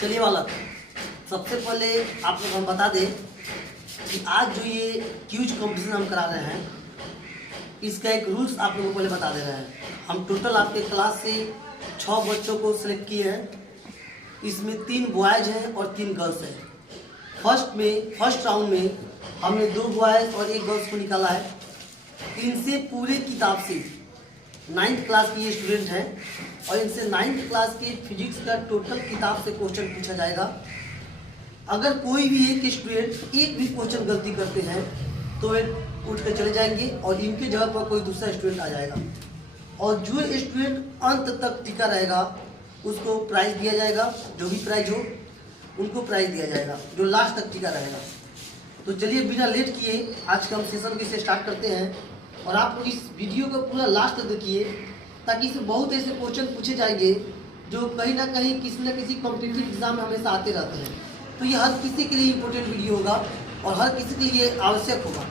चलिए वाला सबसे पहले आप लोग हम बता दें कि आज जो ये क्यूज कंपटीशन हम करा रहे हैं इसका एक रूल्स आप लोगों को पहले बता दे रहे हैं। हम टोटल आपके क्लास से 6 बच्चों को सिलेक्ट किए हैं। इसमें 3 बॉयज़ हैं और 3 गर्ल्स हैं। फर्स्ट राउंड में हमने 2 बॉयज़ और 1 गर्ल्स को निकाला है। इनसे पूरे किताब से 9th क्लास की ये स्टूडेंट हैं और इनसे 9th क्लास के फिजिक्स का टोटल किताब से क्वेश्चन पूछा जाएगा। अगर कोई भी एक स्टूडेंट एक भी क्वेश्चन गलती करते हैं तो वे उठ कर चले जाएंगे और इनके जगह पर कोई दूसरा स्टूडेंट आ जाएगा और जो स्टूडेंट अंत तक टिका रहेगा उसको प्राइज दिया जाएगा। जो भी प्राइज हो उनको प्राइज दिया जाएगा जो लास्ट तक टिका रहेगा। तो चलिए बिना लेट किए आज का हम सेशन को इसे स्टार्ट करते हैं और आप लोग इस वीडियो को पूरा लास्ट तक देखिए ताकि इसमें बहुत ऐसे क्वेश्चन पूछे जाएंगे जो कहीं ना कहीं किसी न किसी कॉम्पिटिटिव एग्जाम में हमेशा आते रहते हैं। तो ये हर किसी के लिए इम्पोर्टेंट वीडियो होगा और हर किसी के लिए आवश्यक होगा।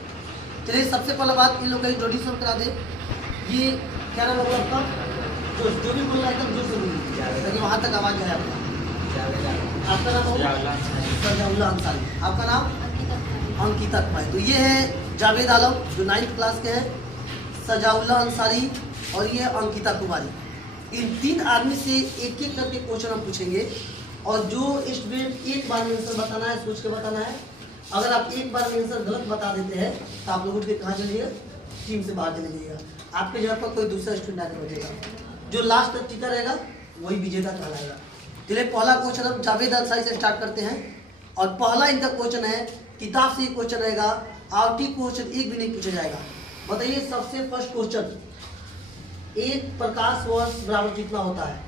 चलिए सबसे पहला बात इन लोग का इंट्रोड्यूशन करा दे। ये क्या नाम होगा आपका? जो भी बोलना एकदम जोर से बोलिए ताकि वहाँ तक आवाज़ है आपका। आपका नाम होगा सजाउल्ला अंसारी। आपका नाम अंकिता कुमारी। तो ये है जावेद आलम जो 9th क्लास के हैं, सजाउल्ला अंसारी और ये अंकिता कुमारी। इन 3 आदमी से एक एक करके क्वेश्चन हम पूछेंगे और जो स्टूडेंट एक बार में आंसर बताना है सोच के बताना है। अगर आप एक बार में आंसर गलत बता देते हैं तो आप लोग उठ के कहाँ चलिएगा? टीम से बाहर चले जाइएगा। आपके जगह पर कोई दूसरा स्टूडेंट आगे बढ़ेगा। जो लास्ट तक टिका रहेगा वही विजेता कहलाएगा। चलिए पहला क्वेश्चन हम जावेद अंसारी से स्टार्ट करते हैं और पहला इनका क्वेश्चन है, किताब से क्वेश्चन रहेगा, आउटी क्वेश्चन एक भी नहीं पूछा जाएगा। बताइए सबसे फर्स्ट क्वेश्चन, एक प्रकाश वर्ष बराबर कितना होता है?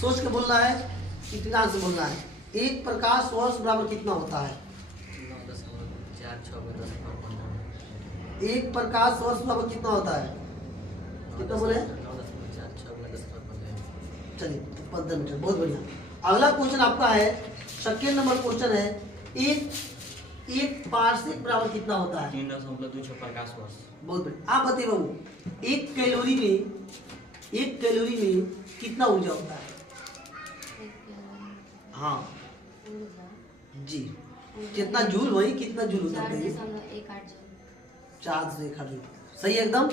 सोच के बोलना है, इत्मीनान से बोलना है। एक प्रकाश वर्ष बराबर कितना होता है? 9.4 एक प्रकाश वर्ष बराबर कितना होता है? कितना बोले? चलिए 15 मीटर। बहुत बढ़िया। अगला क्वेश्चन आपका है, सेकेंड नंबर क्वेश्चन है, एक पार्सेक बराबर कितना होता है? 3.26 प्रकाश वर्ष। बहुत बढ़िया। आप बताइए बाबू, एक कैलोरी में कितना ऊर्जा होता है? हाँ जी, कितना जूल वही कितना जूल होता है? 4.18 जूल। सही है एकदम।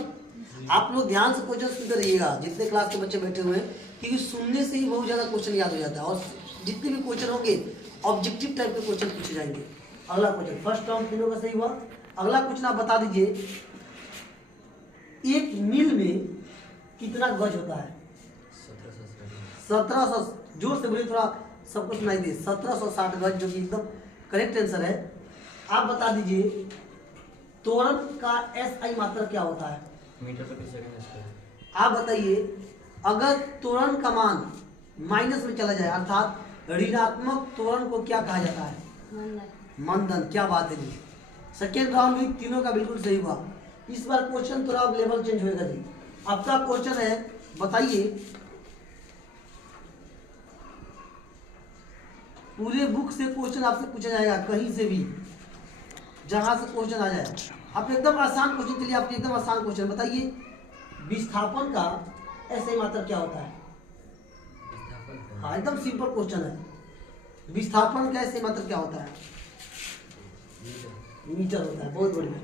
आप लोग ध्यान से क्वेश्चन सुनते रहिएगा जितने क्लास के बच्चे बैठे हुए हैं, क्योंकि सुनने से ही बहुत ज़्यादा क्वेश्चन याद हो जाता है और जितने भी क्वेश्चन होंगे ऑब्जेक्टिव टाइप के क्वेश्चन पूछे जाएंगे। अगला क्वेश्चन, फर्स्ट राउंड तीनों का सही हुआ। अगला क्वेश्चन आप बता दीजिए, एक मील में कितना गज होता है? 1700। जोर से बोलिए, थोड़ा सबको सुनाई दे। 1760 गज, जो कि एकदम करेक्ट आंसर है। आप बता दीजिए त्वरण का SI मात्रक क्या होता है? मीटर प्रति सेकंड स्क्वायर। आप बताइए, अगर त्वरण का मान माइनस में चला जाए अर्थात ऋणात्मक त्वरण को क्या कहा जाता है? मंदन। क्या बात है जी। सेकेंड राउंड में तीनों का बिल्कुल सही हुआ। इस बार क्वेश्चन थोड़ा लेवल चेंज होएगा जी। आपका क्वेश्चन है, बताइए पूरे बुक से क्वेश्चन आपसे पूछा जाएगा, कहीं से भी जहां से क्वेश्चन आ जाए। आप एकदम आसान क्वेश्चन के लिए आपके एकदम आसान क्वेश्चन बताइए, विस्थापन का SI मात्रक क्या होता है? हाँ एकदम सिंपल क्वेश्चन है। विस्थापन का SI मात्रक क्या होता है? मीटर होता है। बहुत बढ़िया।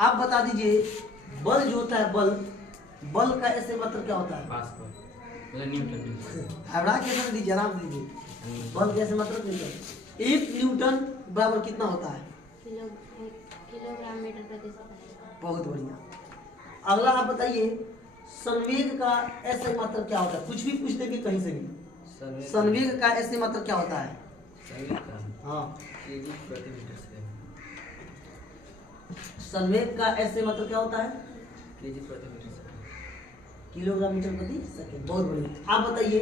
आप बता दीजिए बल जो होता है, बल का SI मात्रक क्या होता है? Pascal, Newton. हबड़ा कैसे दीजिए, आराम से दीजिए। बल का SI मात्रक न्यूटन। 1 न्यूटन बराबर कितना होता है? किलोग्राम मीटर प्रति सेकंड। बहुत बढ़िया। अगला आप बताइए, संवेग का SI मात्रक क्या होता है? कुछ भी पूछ देंगे कहीं से भी। संवेग का SI मात्रक क्या होता है? हाँ, केजी प्रति मीटर सेकंड। संवेग का SI मात्रक क्या होता है? केजी प्रति मीटर सेकंड। किलोग्राम मीटर प्रति सेकंड। बहुत बढ़िया। आप बताइए,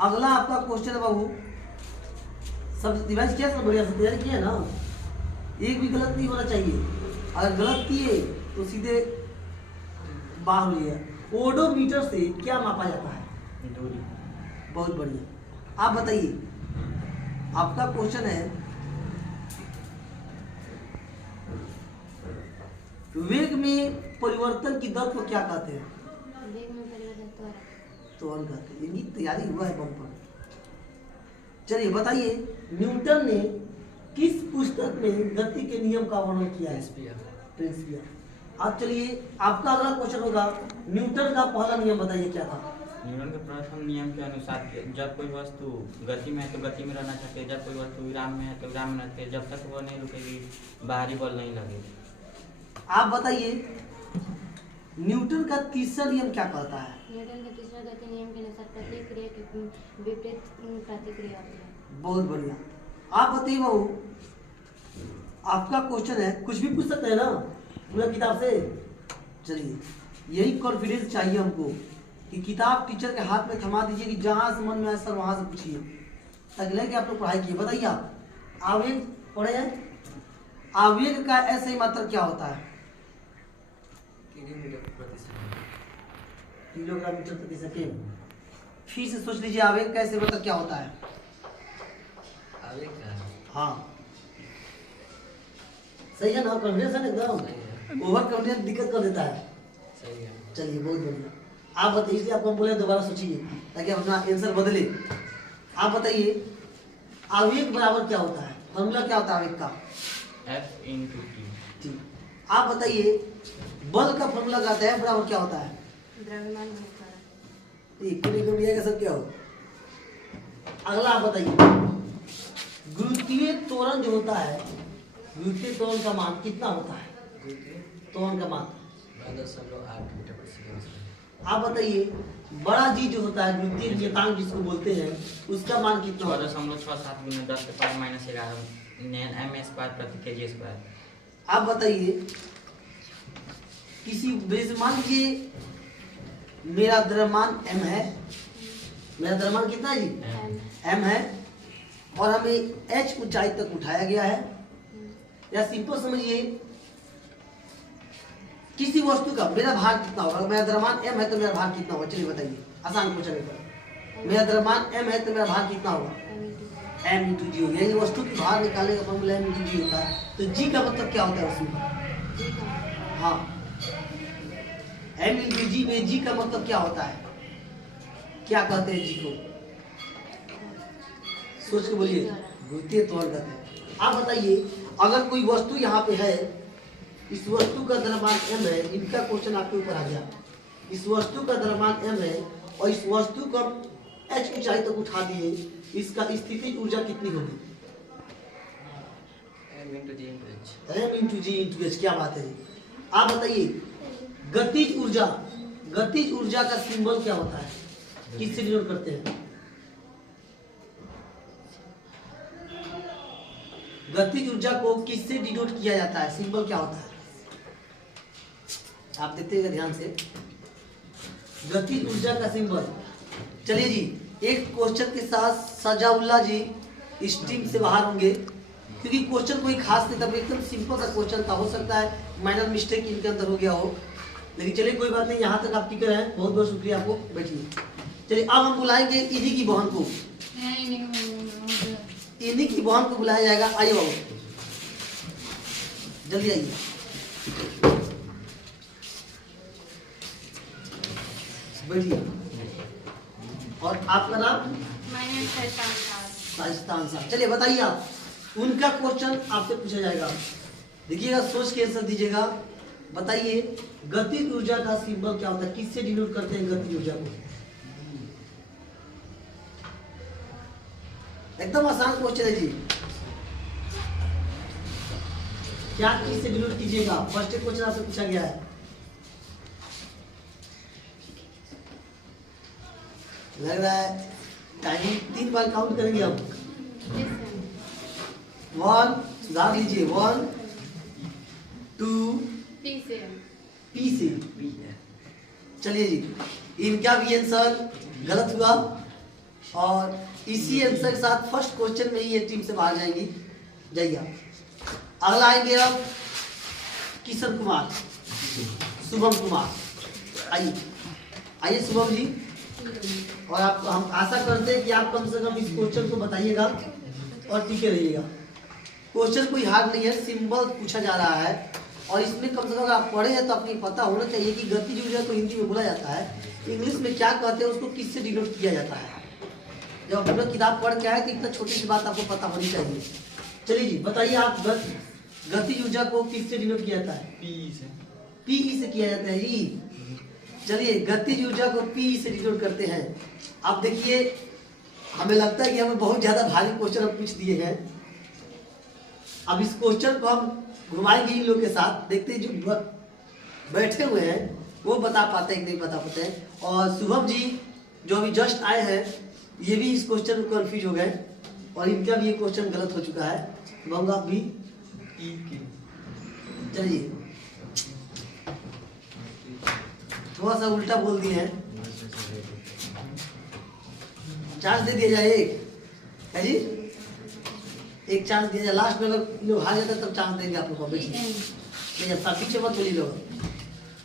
अगला आपका क्वेश्चन है बाबू, सब डिवाइस किया, सब बढ़िया से तैयारी किया ना? एक भी गलत नहीं होना चाहिए। अगर गलत किए तो सीधे बाहर हो जाएगा। ओडोमीटर से क्या मापा जाता है? दूरी। बहुत बढ़िया। आप बताइए, आपका क्वेश्चन है, वेग में परिवर्तन की दर को क्या कहते हैं? वेग में परिवर्तन त्वरण। त्वरण कहते हैं। इनकी तैयारी हुआ है बम पर। चलिए बताइए, न्यूटन ने किस पुस्तक में गति के नियम का वर्णन किया है? प्रिंसिपिया। अब चलिए आपका अगला क्वेश्चन होगा, न्यूटन का पहला नियम बताइए क्या था? न्यूटन के प्रथम नियम के अनुसार जब कोई वस्तु गति में है तो गति में रहना चाहिए, जब कोई वस्तु विराम में है तो विराम में रहना चाहिए, जब तक वह नहीं रुकेगी बाहरी बल नहीं लगेगी। आप बताइए, न्यूटन का तीसरा नियम क्या कहता है? न्यूटन के तीसरा गति नियम के अनुसार प्रत्येक क्रिया की विपरीत प्रतिक्रिया होती है। बहुत बढ़िया। आप बताइए बाबू, आपका क्वेश्चन है, कुछ भी पूछ सकते हैं ना पूरा किताब से। चलिए, यही कॉन्फिडेंस चाहिए हमको कि किताब टीचर के हाथ में थमा दीजिए कि जहाँ से मन में आए सर वहाँ से पूछिए, ताकि लगे कि आप लोग पढ़ाई किए। बताइए आप, आवेग पढ़े हैं? आवेग का ऐसे ही मात्रा क्या होता है? किलोग्राम मीटर प्रति सेकेंड। फिर से सोच लीजिए, आवेग का ऐसे मतलब क्या होता है? आवेग का, हाँ सही है ना? कॉन्फिडेंस है एकदम। ओवर कॉन्फिडेंस दिक्कत कर देता है। सही है। चलिए बहुत बढ़िया। आप बताइए, इसलिए आपको हम बोले दोबारा सोचिए ताकि आप अपना आंसर बदले। आप बताइए, आवेग बराबर क्या होता है? फॉर्मूला क्या होता है आवेग का? F/T। ठीक। आप बताइए, बल का फॉर्मूला क्या होता है? बराबर क्या होता है? द्रव्यमान गुणित त्वरण। ठीक, कोई कभी आएगा सब क्या हो। अगला आप बताइए, गुरुत्वीय त्वरण जो होता है, गुरुत्वीय त्वरण का मान कितना होता है? त्वरण का मान 9.8 मीटर प्रति सेकंड। आप बताइए, बड़ा जी जो होता है, गुरुत्वीय नियतांक जिसको बोलते हैं, उसका मान कितना होता है? 14.67 × 10⁻⁻11 m² प्रति kg²। आप बताइए, किसी वजह मान लीजिए मेरा द्रव्यमान m है, मेरा द्रव्यमान कितना है जी? m है, और हमें h ऊंचाई तक उठाया गया है, या सिंपल समझिए किसी वस्तु का मेरा भार कितना होगा? मेरा द्रव्यमान m है तो मेरा भार कितना होगा? चलिए बताइए, आसान क्वेश्चन है। मेरा द्रव्यमान m है तो मेरा भार कितना होगा? m इंटू जी हो गया। ये वस्तु की भार निकालने का फॉर्मूला m इंटू जी होता है। तो g का मतलब क्या होता है उसमें? हाँ, m इंटू जी में g का मतलब क्या होता है? क्या कहते हैं g को? सोच के बोलिए। गुरुत्वीय त्वरण कहते हैं। आप बताइए, अगर कोई वस्तु यहाँ पे है, इस वस्तु का द्रव्यमान m है, इनका क्वेश्चन आपके ऊपर आ गया। इस वस्तु का द्रव्यमान m है और इस वस्तु को h ऊंचाई तक उठा दिए, इसका स्थितिज ऊर्जा कितनी होगी? m × g × h। m into जी इंटू एच। क्या बात है जी। आप बताइए, गतिज ऊर्जा, गतिज ऊर्जा का सिंबल क्या होता है? किससे डिनोट करते हैं? गतिज ऊर्जा को किससे डिनोट किया जाता है? सिंबल क्या होता है? आप देखते हैं ध्यान से, गतिज ऊर्जा का सिंबल। चलिए जी, एक क्वेश्चन के साथ सजाउल्ला जी इस टीम से बाहर होंगे, क्योंकि क्वेश्चन कोई खास नहीं था, एकदम सिंपल सा क्वेश्चन था। हो सकता है माइनर मिस्टेक इनके अंदर हो गया हो, लेकिन चलिए कोई बात नहीं, यहाँ तक आप टिकर हैं, बहुत बहुत शुक्रिया आपको। बैठिए। चलिए अब हम बुलाएंगे इन्हीं की बहन को, इन्हीं की बहन को बुलाया जाएगा। आइए बाबू, जल्दी आइए। बैठिए। और आपका नाम? शाइस्तान साहब। चलिए बताइए आप, उनका क्वेश्चन आपसे पूछा जाएगा। देखिएगा, सोच के आंसर दीजिएगा। बताइए, गतिज ऊर्जा का सिंबल क्या होता है? किससे डिनोट करते हैं गतिज ऊर्जा को? एकदम आसान क्वेश्चन है जी। क्या चीज से डिनोट कीजिएगा? फर्स्ट क्वेश्चन आपसे पूछा गया है। लग रहा है टाइमिंग 3 बार काउंट करेंगे हम। 1 सुधार लीजिए, 1 2 पी से। चलिए जी, इनका भी आंसर गलत हुआ, और इसी आंसर के साथ फर्स्ट क्वेश्चन में ही ये टीम से बाहर जाएंगी। जाइए आप। अगला आएंगे अब किशन कुमार, शुभम कुमार। आइए आइए शुभम जी। और आप, हम आशा करते हैं कि आप कम से कम इस क्वेश्चन को बताइएगा और टिके रहिएगा। क्वेश्चन कोई हार्ड नहीं है, सिंबल पूछा जा रहा है, और इसमें कम से कम आप पढ़े हैं तो आपको पता होना चाहिए कि गतिज ऊर्जा को हिंदी में बोला जाता है, इंग्लिश में क्या कहते हैं, उसको किससे डिनोट किया जाता है। जब आप पूरा किताब पढ़ के आए तो इतना छोटी सी बात आपको पता होनी चाहिए। चलिए जी बताइए, आप गतिज ऊर्जा को किससे डिनोट किया जाता है? पी से किया जाता है जी। चलिए गतिज ऊर्जा को पी से डिनोट करते हैं। आप देखिए, हमें लगता है कि हमें बहुत ज्यादा भारी क्वेश्चन हम पूछ दिए हैं। अब इस क्वेश्चन को हम घुमाएंगे इन लोग के साथ, देखते हैं जो बैठे हुए हैं वो बता पाते हैं कि नहीं बता पाते हैं। और शुभम जी जो अभी जस्ट आए हैं, ये भी इस क्वेश्चन में कंफ्यूज हो गए और इनका भी ये क्वेश्चन गलत हो चुका है। शुभम आप भी चलिए थोड़ा सा उल्टा बोल दिए हैं। चांस दे दिया जाए, एक है जी, एक चांस दिया जाए। लास्ट में अगर लोग हार जाता तब चांस देंगे आप लोग को। नहीं सब पीछे मत बोलिए लोग।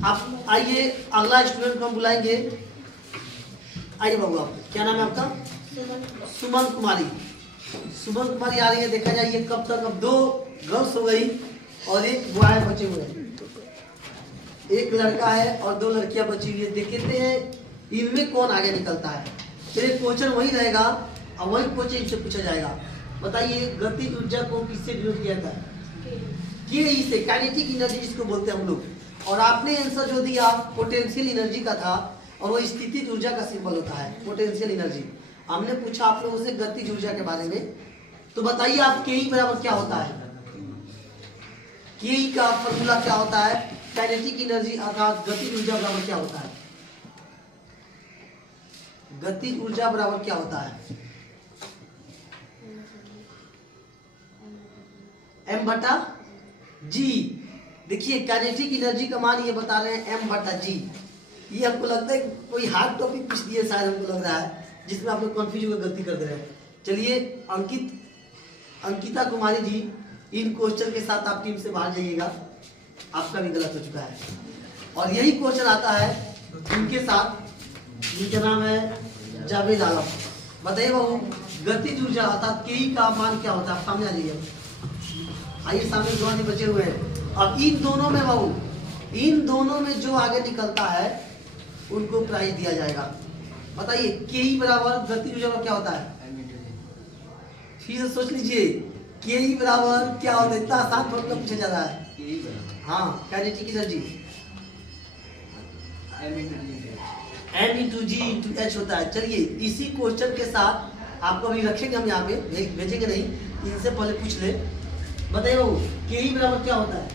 आप आइए, अगला स्टूडेंट को हम बुलाएंगे। आइए बाबू, आप क्या नाम है आपका? सुमन कुमारी। सुमन कुमारी आ रही है। देखा जाए ये कब तक, अब 2 गर्ल्स हो गई और 1 बॉय बचे हुए हैं। 1 लड़का है और 2 लड़कियां बची हुई है। देखते हैं इनमें कौन आगे निकलता है। फिर क्वेश्चन वही रहेगा और वही क्वेश्चन इनसे पूछा जाएगा। बताइए गतिज ऊर्जा को किससे डिनोट किया जाता है? के से, काइनेटिक एनर्जी जिसको बोलते हैं हम लोग। और आपने आंसर जो दिया पोटेंशियल एनर्जी का था और वो स्थितिज ऊर्जा का सिंबल होता है पोटेंशियल एनर्जी। हमने पूछा आप लोगों से गतिज ऊर्जा के बारे में, तो बताइए आप के बराबर क्या होता है? के का फॉर्मूला क्या होता है? काइनेटिक एनर्जी अर्थात गतिज ऊर्जा बराबर क्या होता है? गतिज ऊर्जा बराबर क्या होता है? m/g। देखिए काइनेटिक एनर्जी का मान ये बता रहे हैं m/g। ये हमको लगता है कोई हार्ड टॉपिक पूछ दिए शायद, हमको लग रहा है, जिसमें आप लोग कंफ्यूज होकर गलती कर दे रहे हैं। चलिए अंकिता कुमारी जी, इन क्वेश्चन के साथ आप टीम से बाहर जाइएगा, आपका भी गलत हो चुका है। और यही क्वेश्चन आता है इनके साथ, जिनका नाम है जावेद आलम। बताइए बाबू, गतिज ऊर्जा अर्थात के का मान क्या होता है? आप सामने आ जाइए। आइए सामने 2 आदमी बचे हुए हैं। अब इन दोनों में बाबू, इन दोनों में जो आगे निकलता है उनको प्राइज दिया जाएगा। बताइए के बराबर गतिज ऊर्जा का क्या होता है? फिर से सोच लीजिए, के बराबर क्या होता है? इतना आसान फॉर्मूला पूछा जा रहा है। हाँ, काइनेटिक एनर्जी m/g/h होता है। चलिए इसी क्वेश्चन के साथ आपको अभी रखेंगे हम यहाँ पे, भेजेंगे नहीं, इनसे पहले पूछ ले। बताइए बाबू, के बराबर क्या होता है?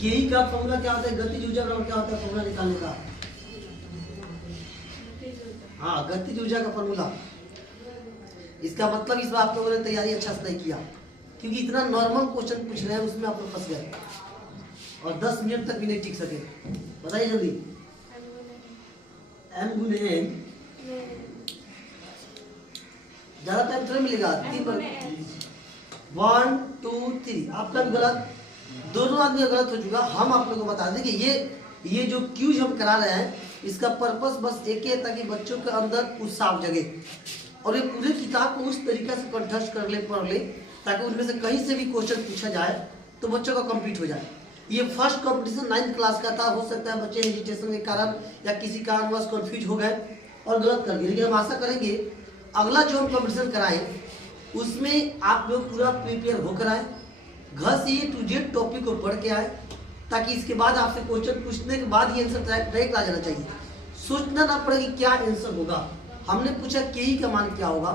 के का फॉर्मूला क्या होता है? गतिज ऊर्जा बराबर क्या होता है फॉर्मूला निकालने का? हाँ, गतिज ऊर्जा का फॉर्मूला। इसका मतलब इस बार आप लोगों ने तैयारी अच्छा से नहीं किया, क्योंकि इतना नॉर्मल क्वेश्चन पूछ रहे हैं उसमें आप लोग फंस गए और 10 मिनट तक भी नहीं टिक सके। बताइए जल्दी। m गुने n, ज्यादा टाइम थोड़ा मिलेगा। 3 पर 1 2 3। आपका भी गलत, दोनों आदमी गलत हो चुका। हम आप लोगों को बता दें कि ये जो क्यूज हम करा रहे हैं, इसका पर्पस बस एक ही है ताकि बच्चों के अंदर उत्साह जगे और ये पूरे किताब को उस तरीके से कंठस्थ कर ले, पढ़ ले, ताकि उनमें से कहीं से भी क्वेश्चन पूछा जाए तो बच्चों का कंप्लीट हो जाए। ये फर्स्ट कंपटीशन 9th क्लास का था। हो सकता है बच्चे हेजिटेशन के कारण या किसी कारणवश कंफ्यूज हो गए और गलत कर दिए, लेकिन हम आशा करेंगे अगला जो हम कंपटीशन कराएं उसमें आप लोग पूरा प्रिपेयर होकर आए, घर से A to Z टॉपिक को पढ़ के आए, ताकि इसके बाद आपसे क्वेश्चन पूछने के बाद ये आंसर डायरेक्ट आ जाना चाहिए। सोचना ना पड़े कि क्या आंसर होगा। हमने पूछा के का मान क्या होगा।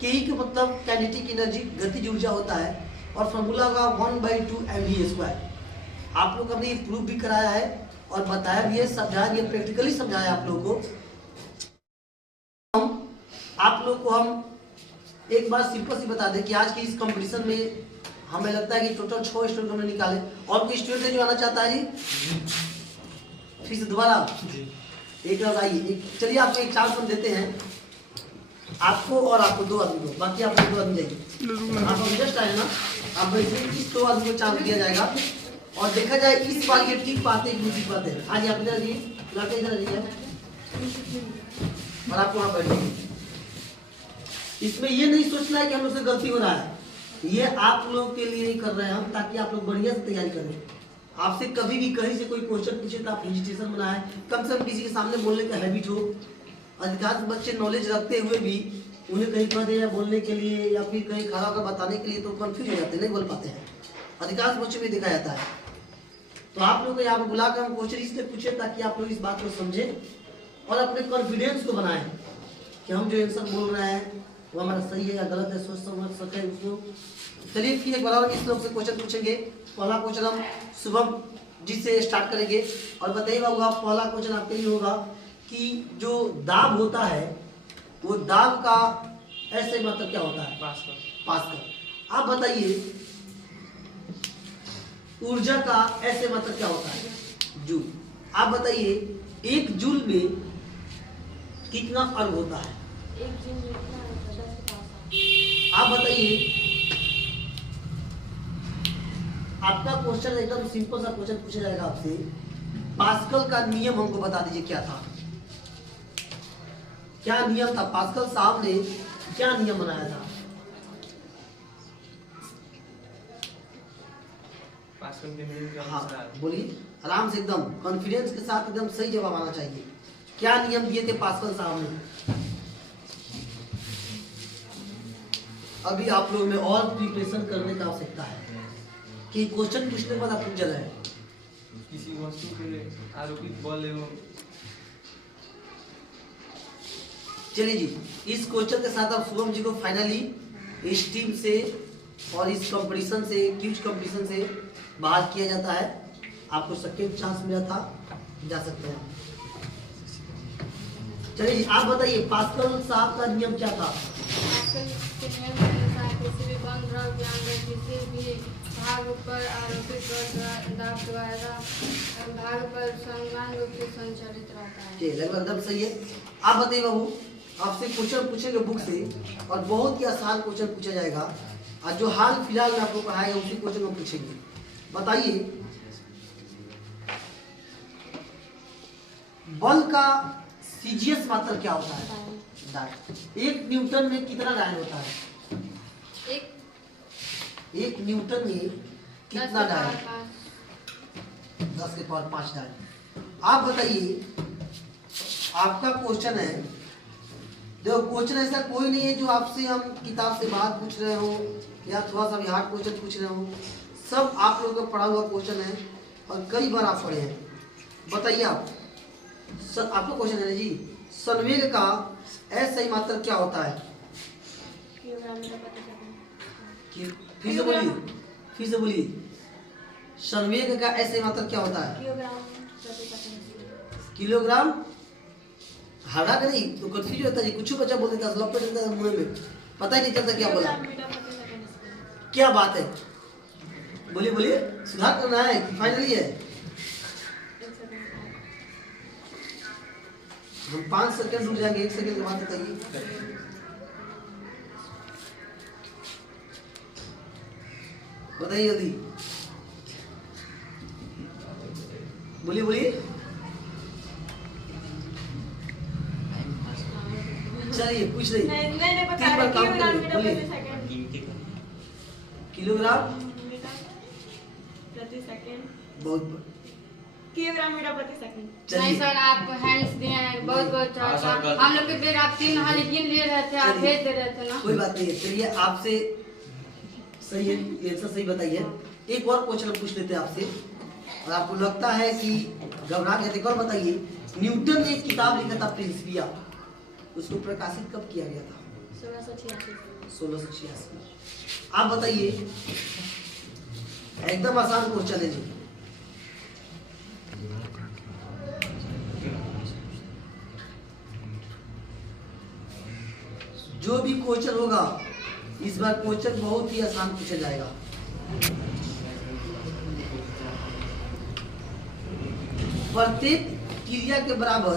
के का मतलब काइनेटिक एनर्जी, गतिज ऊर्जा होता है और फॉर्मूला का 1/2 mv²। आप लोग हमने ये प्रूफ भी कराया है और बताया भी है, समझाया भी है, प्रैक्टिकली समझाया आप लोग को। आप लोग को हम एक बार सिंपल सी बता दें कि आज के इस कंपटीशन में हमें लगता है कि टोटल 6 स्टूडेंट हमने निकाले। और कोई स्टूडेंट है जो आना चाहता है जी? फिर से दोबारा एक बार आइए। चलिए आपको एक चांस हम देते हैं, आपको और आपको 2 आदमी को, बाकी आप 2 आदमी जाइए। आप जस्ट आए ना, आप बैठिए, इस 2 आदमी को चांस दिया जाएगा और देखा जाए इस बार ये ठीक पाते हैं कि नहीं ठीक पाते हैं। आज आप इधर आइए, लड़के इधर आइए और आप वहाँ बैठिए। इसमें ये नहीं सोचना है कि हम लोग से गलती हो रहा है, ये आप लोग के लिए ही कर रहे हैं हम, ताकि आप लोग बढ़िया से तैयारी करें। आपसे कभी भी कहीं से कोई क्वेश्चन पूछे तो आप हेजिटेशन बनाए, कम से कम किसी के सामने बोलने का हैबिट हो, अधिकांश बच्चे नॉलेज रखते हुए भी उन्हें कहीं कह दें या बोलने के लिए या फिर कहीं खड़ा होकर बताने के लिए तो कंफ्यूज हो जाते हैं, नहीं बोल पाते हैं। अधिकांश बच्चों में देखा जाता है। तो आप लोग को यहाँ पर बुलाकर हम क्वेश्चन इसलिए पूछे ताकि आप लोग इस बात को समझें और अपने कॉन्फिडेंस को बनाएं कि हम जो आंसर बोल रहे हैं वो हमारा सही है या गलत है, सोच समझ सके उसको। चलिए फिर एक बार और इस लोग से क्वेश्चन पूछेंगे। पहला क्वेश्चन हम शुभम जी से स्टार्ट करेंगे और बताइए बाबू आप, पहला क्वेश्चन आपके लिए होगा कि जो दाब होता है वो दाब का ऐसे मतलब क्या होता है? पास्कल। आप बताइए ऊर्जा का ऐसे मतलब क्या होता है? जूल। आप बताइए 1 जूल में कितना अर्ग होता है? 1 जूल में कितना होता है? 10 के पास। आप बताइए, आपका क्वेश्चन एकदम सिंपल सा क्वेश्चन पूछा जाएगा आपसे। पास्कल का नियम हमको बता दीजिए क्या था? क्या नियम था? पास्कल साहब ने क्या नियम बनाया था? पास्कल के नियम के हाँ अनुसार बोलिए, आराम से एकदम कॉन्फिडेंस के साथ एकदम सही जवाब आना चाहिए। क्या नियम दिए थे पास्कल साहब ने? अभी आप लोगों में और प्रिपरेशन करने की आवश्यकता है कि क्वेश्चन पूछने के बाद आप रुक जाए। किसी वस्तु के आरोपित बल एवं चलिए जी, इस क्वेश्चन के साथ अब शुभम जी को फाइनली इस टीम से और इस कंपटीशन से, क्यूज कंपटीशन से बाहर किया जाता है। आपको सेकंड चांस मिला था, जा सकते हैं। चलिए जी, आप बताइए पास्कल साहब का नियम क्या था? पास्कल के नियम के अनुसार किसी भी बंद द्रव के अंदर किसी भी भाग पर आरोपित बल दाब द्वारा भाग पर समान रूप से संचालित रहता है। ठीक, लगभग एकदम सही है। आप बताइए बाबू, आपसे क्वेश्चन पूछेंगे बुक से और बहुत ही आसान क्वेश्चन पूछा जाएगा और जो हाल फिलहाल में आपको पढ़ाएगा उसी क्वेश्चन को पूछेंगे। बताइए बल का सीजीएस मात्रा क्या होता है? डायन। 1 न्यूटन में कितना डायन होता है? 1 न्यूटन में कितना डायन? 10 के पावर 5 डायन। आप बताइए, आपका क्वेश्चन है, देखो क्वेश्चन ऐसा कोई नहीं है जो आपसे हम किताब से बाहर पूछ रहे हो या थोड़ा सा भी हार्ड क्वेश्चन पूछ रहे हो। सब आप लोगों का पढ़ा हुआ क्वेश्चन है और कई बार आप पढ़े हैं। बताइए आप, आपका क्वेश्चन है जी, संवेग का ऐसा मात्रा क्या होता है? फिर से बोलिए, संवेग का ऐसे मात्रा क्या होता है? किलोग्राम। हाड़ा का नहीं तो कंफ्यूज होता है जी, कुछ बच्चा बोल देता है, लपट देता है मुंह में, पता ही नहीं चलता क्या बोला। क्या बात है, बोलिए बोलिए, सुधार करना है कि फाइनली है? हम 5 सेकंड रुक जाएंगे, 1 सेकंड के बाद बताइए। बताइए जल्दी, बोलिए बोलिए। चलिए पूछ रही, 3 बार काउंट करिए, बोलिए। किलोग्राम प्रति सेकंड, बहुत किलोग्राम मीटर प्रति सेकंड। नहीं सर, आप हैंड्स दिए हैं, बहुत बहुत अच्छा। हम लोग के बेर आप 3 हाल गिन ले रहे थे, आप भेज दे रहे थे ना। कोई बात नहीं है। चलिए आपसे सही है, आंसर सही बताइए। एक और क्वेश्चन पूछ लेते हैं आपसे और आपको लगता है कि घबरा गए थे। और बताइए, न्यूटन ने एक किताब लिखा था प्रिंसिपिया, उसको प्रकाशित कब किया गया था? 1686। आप बताइए, एकदम आसान क्वेश्चन है जी। जो भी क्वेश्चन होगा इस बार क्वेश्चन बहुत ही आसान पूछा जाएगा। प्रत्येक क्रिया के बराबर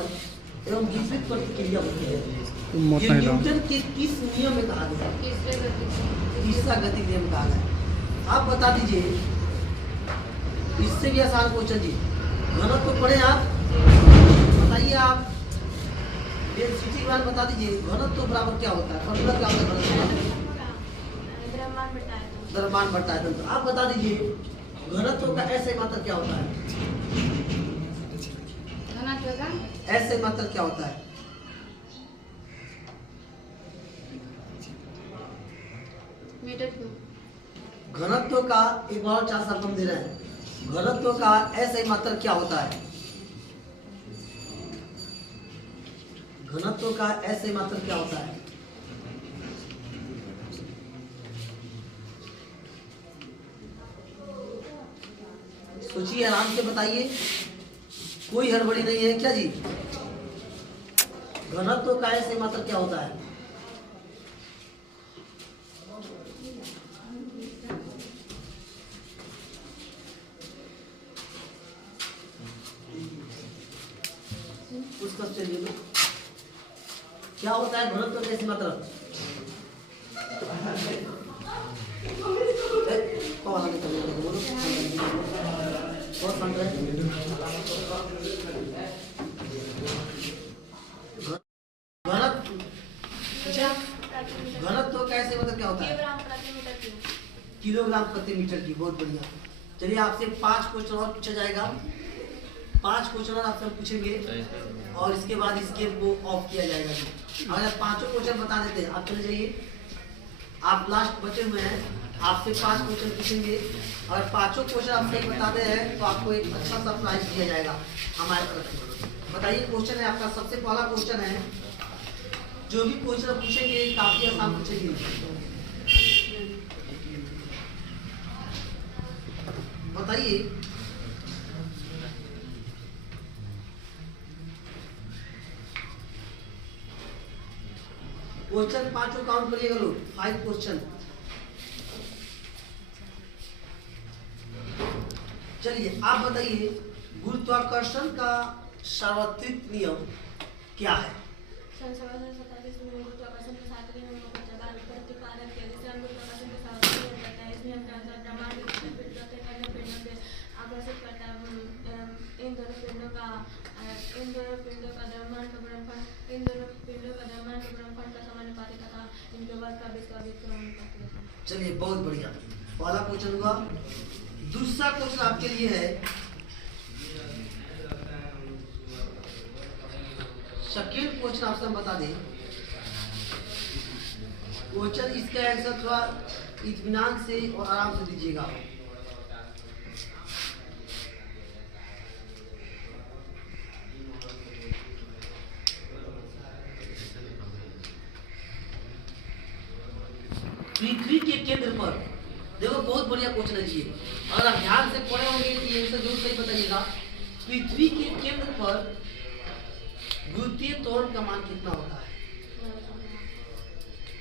एवं विपरीत प्रतिक्रिया होती है। ये न्यूटन के किस नियम में कहा गया? तीसरा गति नियम कहा गया। आप बता दीजिए, इससे भी आसान क्वेश्चन जी, घनत्व तो पढ़े आप, बताइए आप डेंसिटी के बारे में बता दीजिए। घनत्व तो बराबर क्या होता है? फॉर्मूला क्या होता है? द्रव्यमान बढ़ता है। तो आप बता दीजिए घनत्व का ऐसे मात्रा क्या होता है? ऐसे मात्रा क्या होता है? Metre cube. घनत्व का एक और 4 शब्द हम दे रहे हैं। घनत्व का ऐसे मात्रा क्या होता है? घनत्व का ऐसे मात्रा क्या होता है? सोचिए, आराम से बताइए, कोई हड़बड़ी नहीं है क्या जी? घनत्व का ऐसे मात्रा क्या होता है? उसका चलिए तो क्या होता है घनत्व का ऐसे मात्रा? कौन आगे चलिए बोलो, बहुत समझ रहे हैं। घनत्व कैसे मतलब क्या होता है? किलोग्राम प्रति मीटर की। बहुत बढ़िया। चलिए आपसे 5 क्वेश्चन और पूछा जाएगा। 5 क्वेश्चन और आपसे पूछेंगे और इसके बाद इस गेम को ऑफ किया जाएगा। अगर 5 क्वेश्चन बता देते हैं, आप चले जाइए। आप लास्ट बचे हुए हैं, आपसे 5 क्वेश्चन पूछेंगे। अगर 5 क्वेश्चन आप सही बताते हैं तो आपको एक अच्छा सा प्राइज दिया जाएगा हमारे तरफ से। बताइए, क्वेश्चन है आपका। सबसे पहला क्वेश्चन है, जो भी क्वेश्चन पूछेंगे काफी आसान पूछेंगे। बताइए, क्वेश्चन 5 काउंट करिएगा लोग। 5 क्वेश्चन। चलिए आप बताइए, गुरुत्वाकर्षण का सार्वत्रिक नियम क्या है? चलिए बहुत बढ़िया, पहला क्वेश्चन हुआ। दूसरा क्वेश्चन आपके लिए है, सेकेंड क्वेश्चन आपसे हम बता दें। क्वेश्चन इसका आंसर थोड़ा इत्मीनान से और आराम से दीजिएगा। पृथ्वी के केंद्र पर, देखो बहुत बढ़िया क्वेश्चन है जी। अगर आप ध्यान से पढ़े होंगे तो ये आंसर जरूर सही बताइएगा। पृथ्वी के केंद्र पर गुरुत्वीय त्वरण का मान कितना होता है?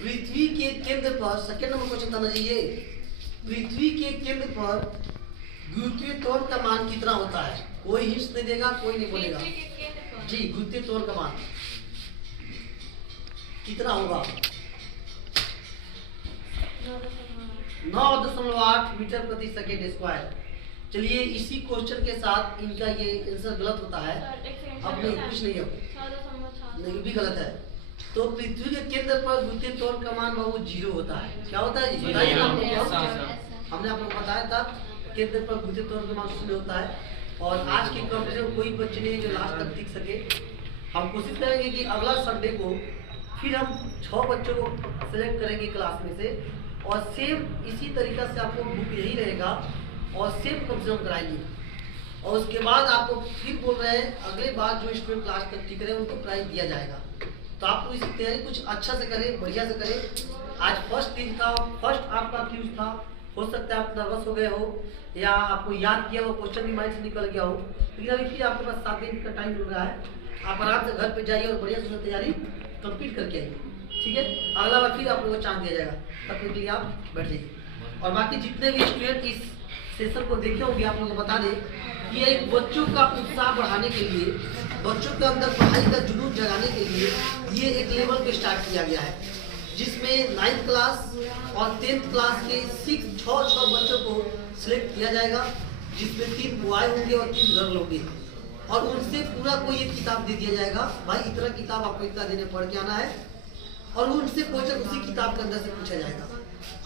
पृथ्वी के केंद्र पर, सेकेंड नंबर क्वेश्चन था ना जी ये। पृथ्वी के केंद्र पर गुरुत्वीय त्वरण का मान कितना होता है? कोई हिंट नहीं देगा, कोई नहीं बोलेगा जी। गुरुत्वीय त्वरण का मान कितना होगा? 9.8 मीटर प्रति सेकेंड स्क्वायर। चलिए इसी क्वेश्चन के साथ इनका ये आंसर गलत होता है। अब नहीं, कुछ नहीं है, नहीं भी गलत है। तो पृथ्वी के केंद्र पर गुरुत्वीय त्वरण का मान बाबू 0 होता है। क्या होता है जी? बताइए ना। हमने आपको बताया था केंद्र पर गुरुत्वीय त्वरण का मान 0 होता है। और आज के कंपटीशन कोई बच्चे नहीं जो लास्ट तक टिक सके। हम कोशिश करेंगे कि अगला संडे को फिर हम 6 बच्चों को सिलेक्ट करेंगे क्लास में से, और सेम इसी तरीका से आपको बुक यही रहेगा और सेम कंपटीशन कराएंगे। और उसके बाद आपको फिर बोल रहे हैं, अगले बार जो स्टूडेंट क्लास तक टिक रहे हैं उनको प्राइज दिया जाएगा। तो आपको इसकी तैयारी कुछ अच्छा से करें, बढ़िया से करें। आज फर्स्ट दिन था, फर्स्ट आपका क्यूज था। हो सकता है आप नर्वस हो गए हो या आपको याद किया वो क्वेश्चन भी माइंड से निकल गया हो, लेकिन अभी फिर आपके पास 7 दिन का टाइम मिल रहा है। आप आराम से घर पे जाइए और बढ़िया से तैयारी कंप्लीट करके आइए, ठीक है? अगला बार फिर आप लोगों को चांस दिया जाएगा, तब तक के लिए आप बैठ जाइए। और बाकी जितने भी स्टूडेंट इस सेशन को देखे होंगे, आप लोगों को बता दें कि एक बच्चों का उत्साह बढ़ाने के लिए, बच्चों के अंदर पढ़ाई का जुनून जगाने के लिए ये एक लेवल पे स्टार्ट किया गया है, जिसमें 9th क्लास और 10th क्लास के 6 बच्चों को सिलेक्ट किया जाएगा, जिसमें 3 बॉय होंगे और 3 गर्ल होंगे। और उनसे पूरा कोई एक किताब दे दिया जाएगा, भाई इतना किताब आपको इतना देने पढ़ के आना है, और उनसे क्वेश्चन उसी किताब के अंदर से पूछा जाएगा।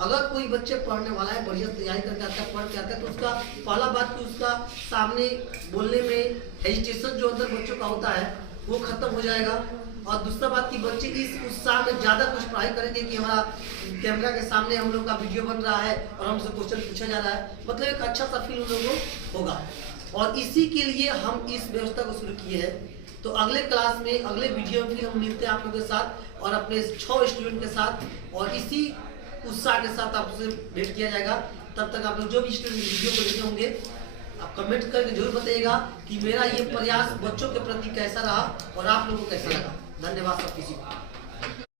अगर कोई बच्चे पढ़ने वाला है, बढ़िया तैयारी करके आता है, पढ़ के आता है, तो उसका पहला बात कि उसका सामने बोलने में हेजिटेशन जो अंदर बच्चों का होता है वो खत्म हो जाएगा। और दूसरा बात कि बच्चे इस उत्साह में ज़्यादा कुछ पढ़ाई करेंगे कि हमारा कैमरा के सामने हम लोग का वीडियो बन रहा है और हमसे क्वेश्चन पूछा जा रहा है, मतलब एक अच्छा सा फील उन लोगों को होगा। और इसी के लिए हम इस व्यवस्था को शुरू किए हैं। तो अगले क्लास में, अगले वीडियो में फिर हम मिलते हैं आप लोगों के साथ और अपने 6 स्टूडेंट के साथ, और इसी उत्साह के साथ आपसे भेंट किया जाएगा। तब तक आप लोग जो भी स्टूडेंट वीडियो को देखे होंगे, आप कमेंट करके जरूर बताइएगा कि मेरा ये प्रयास बच्चों के प्रति कैसा रहा और आप लोगों को कैसा लगा। धन्यवाद सब किसी को।